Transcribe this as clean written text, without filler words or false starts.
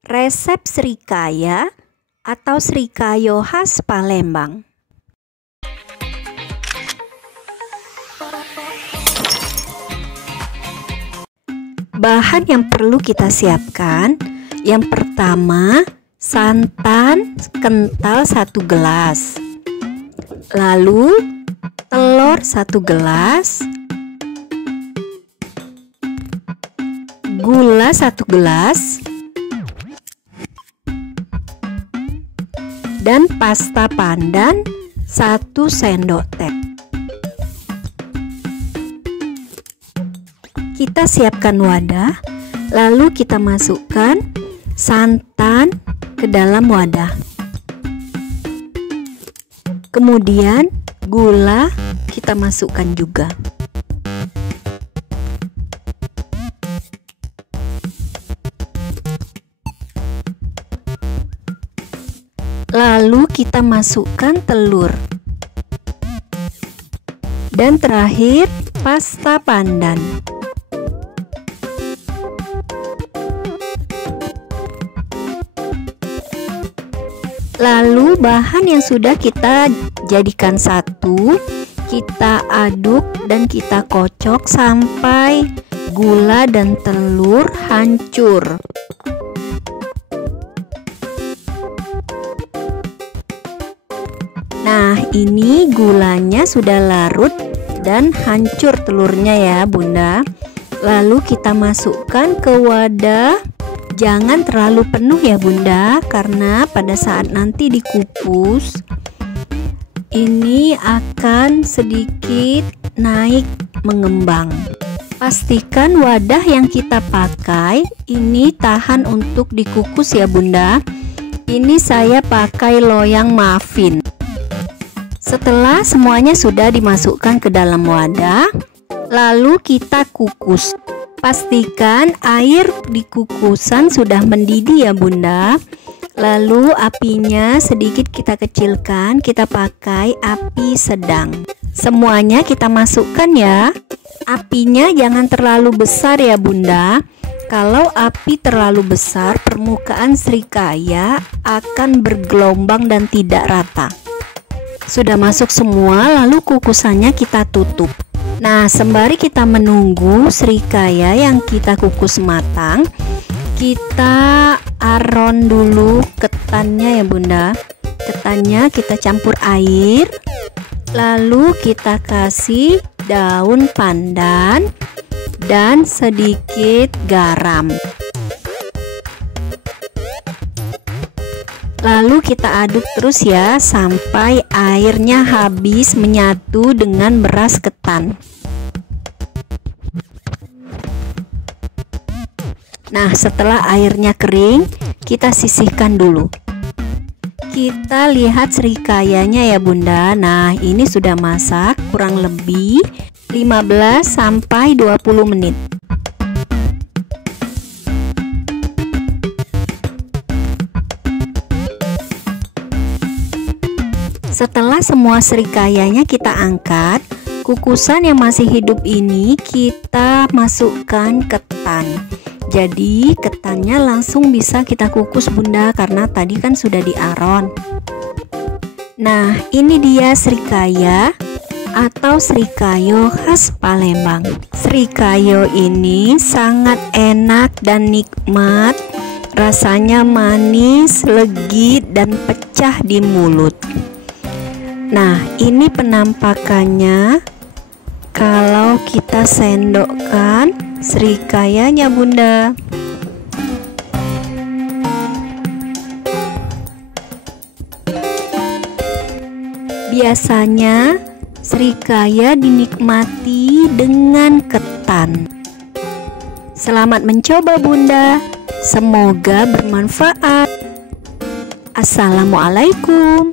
Resep srikaya atau srikayo khas Palembang. Bahan yang perlu kita siapkan, yang pertama santan kental 1 gelas, lalu telur 1 gelas, gula 1 gelas, dan pasta pandan 1 sendok teh. Kita siapkan wadah, lalu kita masukkan santan ke dalam wadah. Kemudian gula kita masukkan juga. Lalu kita masukkan telur. Dan terakhir pasta pandan. Lalu bahan yang sudah kita jadikan satu, kita aduk dan kita kocok sampai gula dan telur hancur. Nah, ini gulanya sudah larut dan hancur telurnya ya Bunda. Lalu kita masukkan ke wadah. Jangan terlalu penuh ya Bunda, karena pada saat nanti dikukus ini akan sedikit naik mengembang. Pastikan wadah yang kita pakai ini tahan untuk dikukus ya Bunda. Ini saya pakai loyang muffin. Setelah semuanya sudah dimasukkan ke dalam wadah, lalu kita kukus. Pastikan air di kukusan sudah mendidih ya Bunda. Lalu apinya sedikit kita kecilkan, kita pakai api sedang. Semuanya kita masukkan ya. Apinya jangan terlalu besar ya Bunda. Kalau api terlalu besar, permukaan srikaya akan bergelombang dan tidak rata. Sudah masuk semua, lalu kukusannya kita tutup. Nah, sembari kita menunggu srikaya yang kita kukus matang, kita aron dulu ketannya ya Bunda. Ketannya kita campur air, lalu kita kasih daun pandan dan sedikit garam. Lalu kita aduk terus ya sampai airnya habis menyatu dengan beras ketan. Nah, setelah airnya kering, kita sisihkan dulu. Kita lihat srikayanya ya Bunda. Nah, ini sudah masak kurang lebih 15 sampai 20 menit. Setelah semua srikayanya kita angkat, kukusan yang masih hidup ini kita masukkan ketan. Jadi ketannya langsung bisa kita kukus Bunda, karena tadi kan sudah diaron. Nah, ini dia srikaya atau srikayo khas Palembang. Srikayo ini sangat enak dan nikmat. Rasanya manis, legit dan pecah di mulut. Nah, ini penampakannya kalau kita sendokkan srikayanya Bunda. Biasanya srikaya dinikmati dengan ketan. Selamat mencoba Bunda. Semoga bermanfaat. Assalamualaikum.